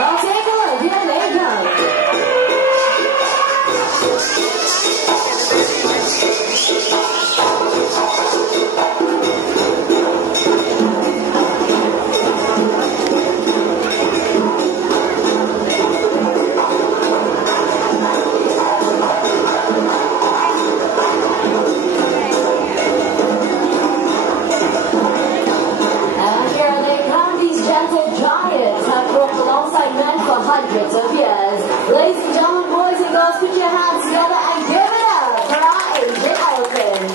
I'll take a look. Here they go. Hundreds of years. Ladies and gentlemen, boys and girls, put your hands together and give it up for our Asian elephants.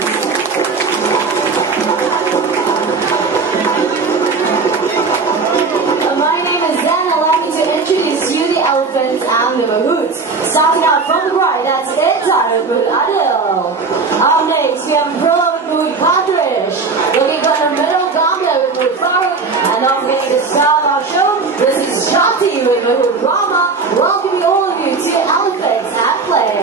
My name is Zen. Allow me to introduce you the elephants and the mahouts. Starting out from the right, that's pintar with Adil. Up next, we have Brillo with Padrish. Looking for the middle, Gambler with Farooq. And up next to start our show, this is Shati with Rama. Welcoming all of you to Elephants at Play.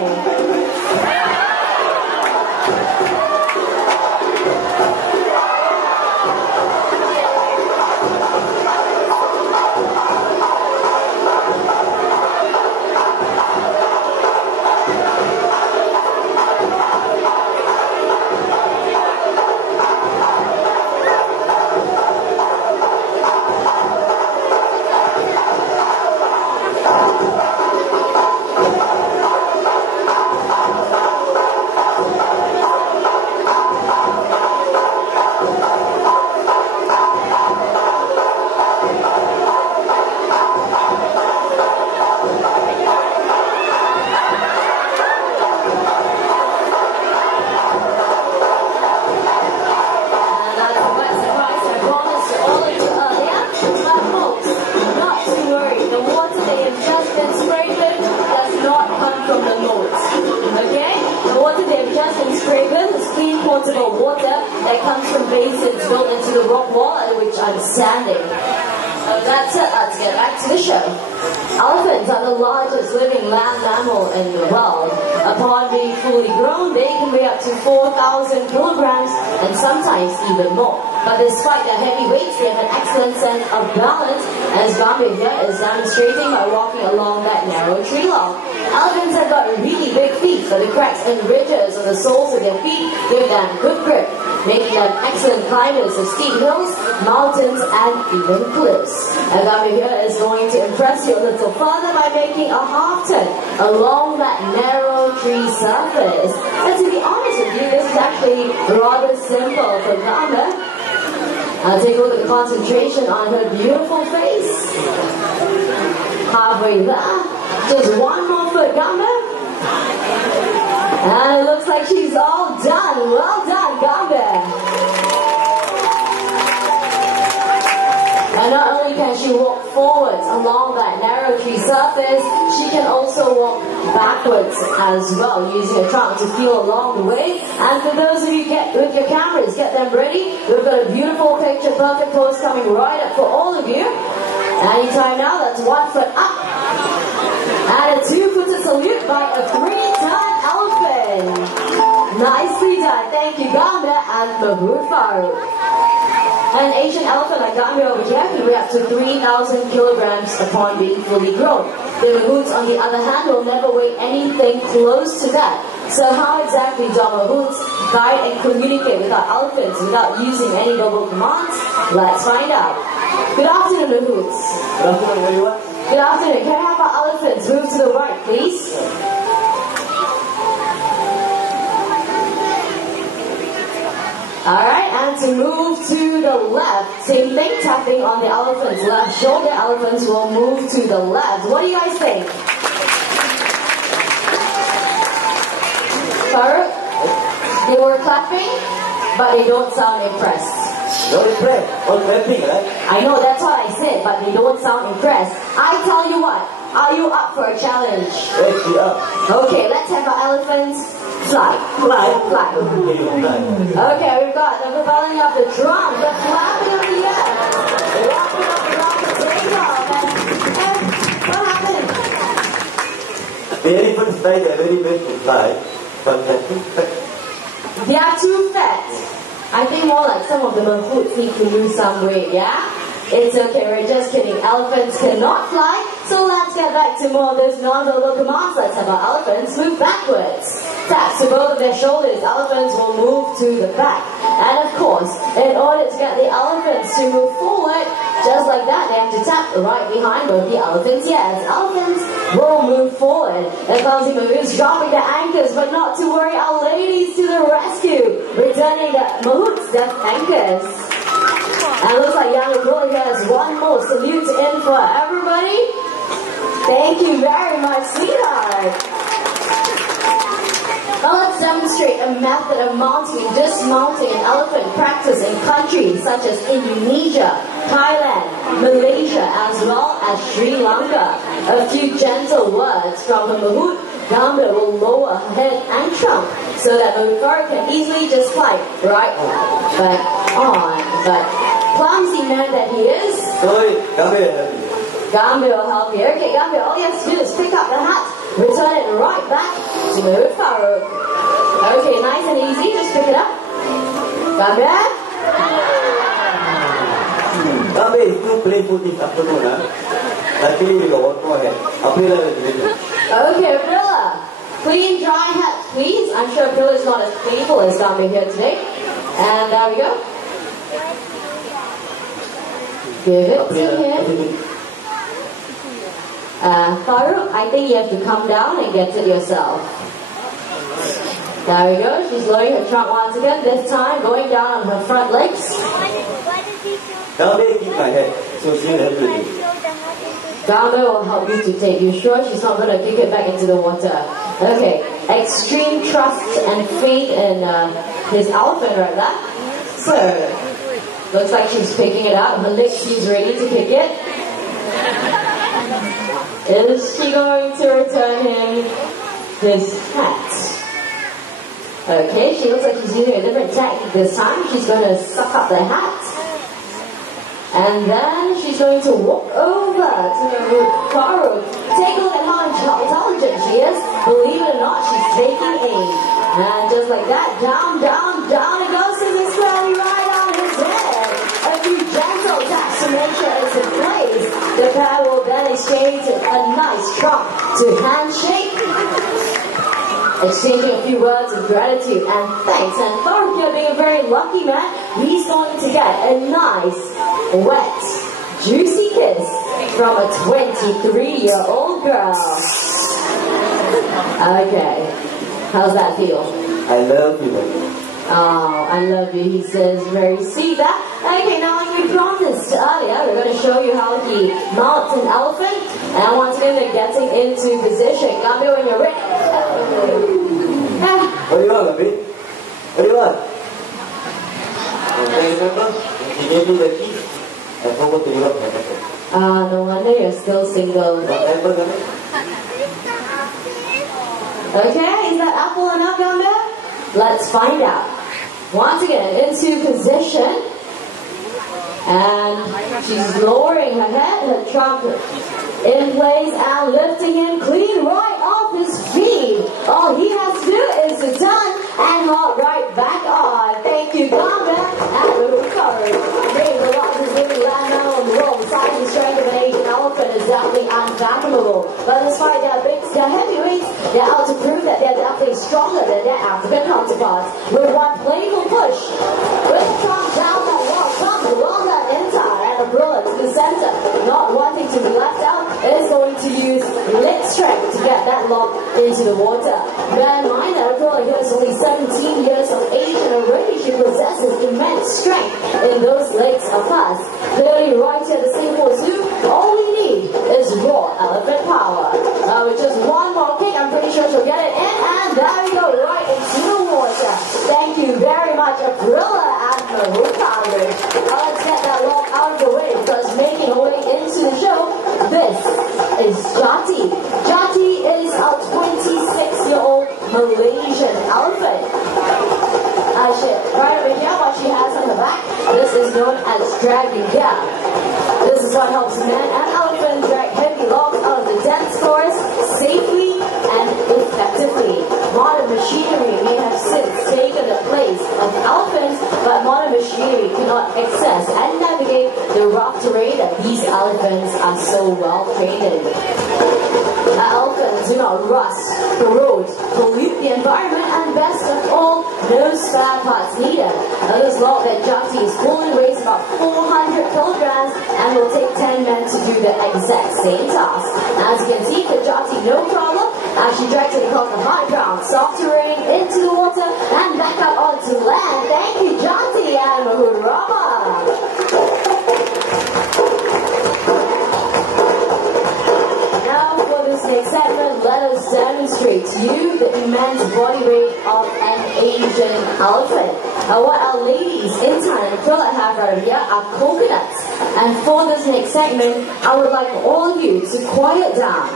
That's it, let's get back to the show. Elephants are the largest living land mammal in the world. Upon being fully grown, they can weigh up to 4,000 kilograms and sometimes even more. But despite their heavy weights, they have an excellent sense of balance, as Gambler here is demonstrating by walking along that narrow tree log. Elephants have got really big feet, but the cracks and ridges on the soles of their feet give them good grip, making them excellent climbers of steep hills, mountains, and even cliffs. And Gambler here is going to impress you a little further by making a half turn along that narrow tree surface. And to be honest with you, this is actually rather simple for Gambler. Take a look at the concentration on her beautiful face. Halfway there. Just one more foot, Gambler. And it looks like she's all done. Well done, Gambler. And not only can she walk forwards along that narrow tree surface, she can also walk backwards as well, using a trunk to feel along the way. And for those of you with your cameras, get them ready. We've got a beautiful picture perfect pose coming right up for all of you. Anytime now, that's 1 foot up. And a 2-footer salute by a 3-ton elephant. Nicely done. Thank you, Gambler and Mahmoud Farooq. An Asian elephant like Gambler over here can weigh up to 3,000 kilograms upon being fully grown. The mahouts, on the other hand, will never weigh anything close to that. So how exactly do mahouts guide and communicate with our elephants without using any verbal commands? Let's find out. Good afternoon, mahouts. Good afternoon, everyone. Good afternoon. Can I have our elephants move to the right, please? Alright, and to move to the left, same thing, tapping on the elephant's left shoulder. Elephants will move to the left. What do you guys think? Farooq, they were clapping, but they don't sound impressed. Not impressed, all clapping, right? I know, that's what I said, but they don't sound impressed. I tell you what, are you up for a challenge? Yes, we are. Okay, let's have our elephants fly. Fly. Okay, we've got the propelling of the drum, the flapping of the air, the rocking of the drum, the takeoff, and what happened? The elephants fly, they're very best to fly, but they're too fat. They are too fat. I think more like some of the mahouts need to lose some weight, yeah? It's okay, we're just kidding. Elephants cannot fly, so let's get back to more of those non-verbal commands. Let's have our elephants move backwards. Taps to both of their shoulders, elephants will move to the back. And of course, in order to get the elephants to move forward, just like that, they have to tap right behind both the elephants' ears. Elephants will move forward. The clumsy moves, dropping the anchors, but not to worry, our ladies to the rescue, returning the mahout's death anchors. And it looks like young Lucu here has one more salute in for everybody. Thank you very much, sweetheart. Now let's demonstrate a method of mounting and dismounting an elephant practice in countries such as Indonesia, Thailand, Malaysia, as well as Sri Lanka. A few gentle words from the mahout. Gamba will lower her head and trunk so that the Lucu can easily just climb right back on. But clumsy man that he is, Gamba will help you. Okay, Gamba, all you have to do is pick up the hat, return it right back to the Lucu. Okay, nice and easy, just pick it up. Gamba? Gamba is too playful this afternoon, Luckily, we go ahead. Okay, Aprilla. Clean, dry hat, please. I'm sure Aprilla is not as playful as Gamba here today. And there we go. Give it to him. Farouk, I think you have to come down and get it yourself. There we go. She's lowering her trunk once again. This time, going down on her front legs. Gamba, keep my head. So she'll help you. Gamba will help you to take. You sure she's not going to kick it back into the water? Okay. Extreme trust and faith in his elephant right there. So, looks like she's picking it up. Her legs, she's ready to pick it. Is she going to return him his hat? Okay, she looks like she's using a different technique this time. She's going to suck up the hat. And then she's going to walk over to Lucu. Take a look at how intelligent she is. Believe it or not, she's taking aim. And just like that, down, down, down it goes to the squarely right on his head. A few gentle taps to make sure it's in place. The pair will then exchange a nice trunk to handshake. Exchanging a few words of gratitude and thanks. And Farouk here, being a very lucky man, he's going to get a nice, wet, juicy kiss from a 23-year-old girl. Okay, how's that feel? I love you. Oh, I love you, he says, very sweet. Okay, now like we promised earlier, we're going to show you how he mounts an elephant. And once again, they're getting into position. Gamba, when you're ready. What do you want, Gamba? What do you want? Remember? She gave me the key. I forgot to give up my apple. No wonder you're still single. Apple, Gamba? Okay, is that apple enough, Gamba? Let's find out. Once again, into position. And she's lowering her head, her trunk in place and lifting him clean right off his feet. All he has to do is to turn and hop right back on. Thank you, Gamba. And we're recovered. Being the largest living land mammal in the world, the size and strength of an Asian elephant is definitely unfathomable. But despite their heavyweights, they're out to prove that they're definitely stronger than their African counterparts. With one playful push, with the trunk down that wall, comes along that inside and a bullet to the center. Not wanting to be left out, is going to use leg strength to get that log into the water. Bear in mind that Aprilla here is only 17 years of age and already she possesses immense strength in those legs of hers. Clearly right here at the Singapore Zoo, all we need is raw elephant power. With just one more kick, I'm pretty sure she'll get it in, and there we go, right into the water. Thank you very much, Aprilla and Lucu. Let's get that log out of the way, because making her way into the show, this is Jati. Jati is a 26-year-old Malaysian elephant. Right over here, what she has on her back, this is known as dragging gear. This is what helps men and elephants drag heavy logs out of the dense forest safely and effectively. Modern machinery may have since taken the place of elephants, but modern machinery cannot access and navigate the rough terrain well trained in. Elephants do not rust the road, pollute the environment, and best of all, no spare parts needed. This log that Jati is pulling weighs about 400 kilograms and will take 10 men to do the exact same task. As you can see, the Jati no problem, as she drags it across the high ground, soft terrain, into the water, and back up onto land. Thank you, Jati and Mahurama. Next segment, let us demonstrate to you the immense body weight of an Asian elephant. What our ladies in Thailand have right here are coconuts. And for this next segment, I would like all of you to quiet down,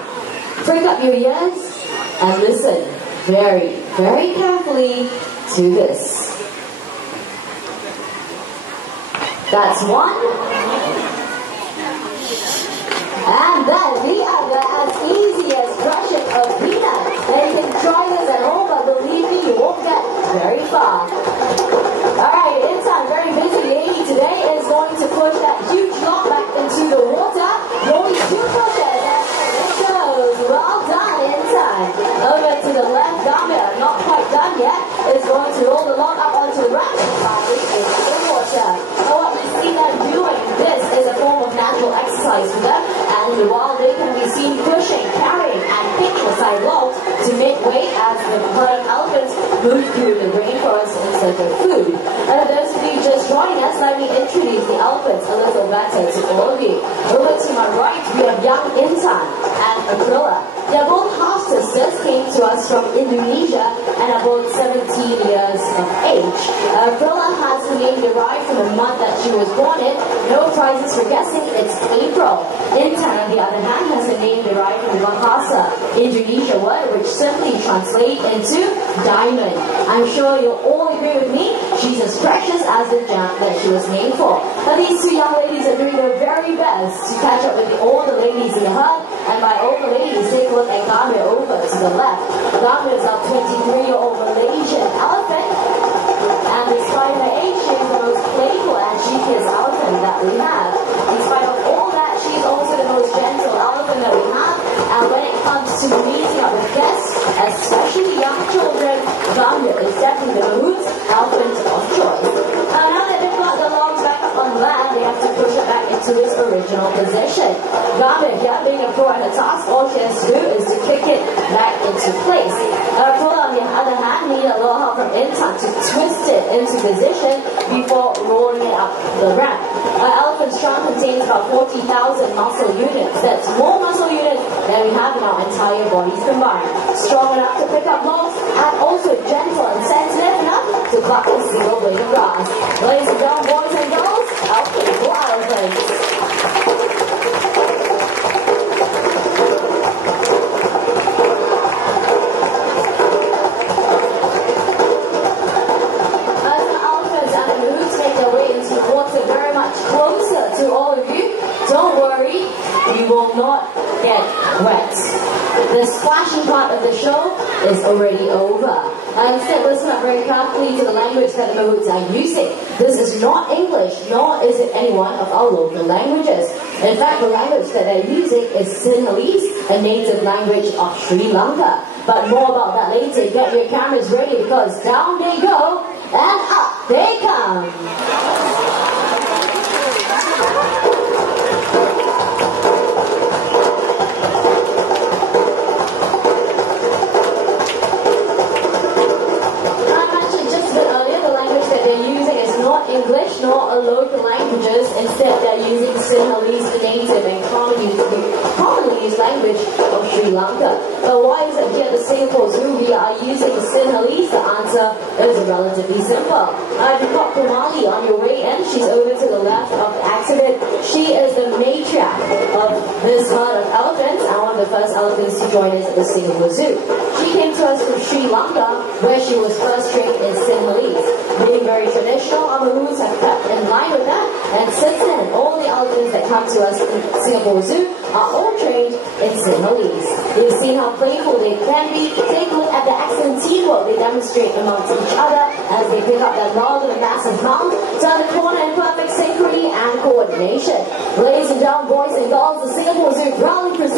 prick up your ears, and listen very, very carefully to this. That's one. And then the other, as easy as crushing a peanut. And you can try this at home, but believe me, you won't get very far. Alright, Intan, very busy lady today, is going to push that huge log back into the water. Only 2 pushes, and it goes. Well done, Intan. Over to the left, Gambia, not quite done yet, is going to roll the log up onto the right side into the water. So what we see them doing, this is a form of natural exercise for them. And while they can be seen pushing, carrying, and picking aside logs to make way as the herd of elephants move through the rainforest in search of food. And for those of you just joining us, let me introduce the elephants a little better to all of you. Over to my right, we have young Intan and Aquila. They are both half-sisters, came to us from Indonesia, and are both 17 years of age. Aquila has the name derived from the month that she was born in. No prizes for guessing, it's April. Intan, on the other hand, has a name derived from the Bahasa Indonesia word, which simply translates into diamond. I'm sure you'll all agree with me, she's as precious as the gem that she was named for. Now these 2 young ladies are doing their very best to catch up with all the ladies in the herd, and by all the ladies, take a look at Gambia over to the left. Gambia is our 23-year-old Malaysian elephant, and despite her age, she is the most playful and cheekiest elephant that we have. In spite of all that, she is also the most gentle elephant that we have, and when it comes to meeting up with guests, especially young children, Gambia is definitely the Mahut's elephant of choice. Now that they've got the logs back up on land, they have to push it back into its original position. Gambia, here being a pro at her task, all she has to do is to kick it back into place. Paula, on the other hand, needed a little help from Intan to twist it into position before rolling it up the ramp. Elephant's trunk contains about 40,000 muscle units. That's more muscle units than we have in our entire bodies combined. Strong enough to pick up logs, and also gentle and sensitive enough to pluck a single blade of grass. Ladies and gentlemen, boys and girls, our playful elephants. You will not get wet. The splashing part of the show is already over. Instead, listen up very carefully to the language that the Mahuts are using. This is not English, nor is it any one of our local languages. In fact, the language that they're using is Sinhalese, a native language of Sri Lanka. But more about that later. Get your cameras ready, because down they go, and up they come. English nor a local languages. Instead, they're using Sinhalese, the native and commonly used language of Sri Lanka. But why is it here at the Singapore Zoo we are using Sinhalese? The answer is relatively simple. You've got Kumali on your way in. She's over to the left of the accident. She is the matriarch of this herd of elephants and one of the first elephants to join us at the Singapore Zoo. She came to us from Sri Lanka, where she was first trained in Sinhalese. Being very traditional, our have kept in line with that, and since then, all the elephants that come to us in Singapore Zoo are all trained in Sinhalese. We've seen how playful they can be. Take a look at the excellent teamwork they demonstrate amongst each other as they pick up that log with a massive mount, turn the corner in perfect synchrony and coordination. Ladies and gentlemen, boys and girls, the Singapore Zoo proudly presents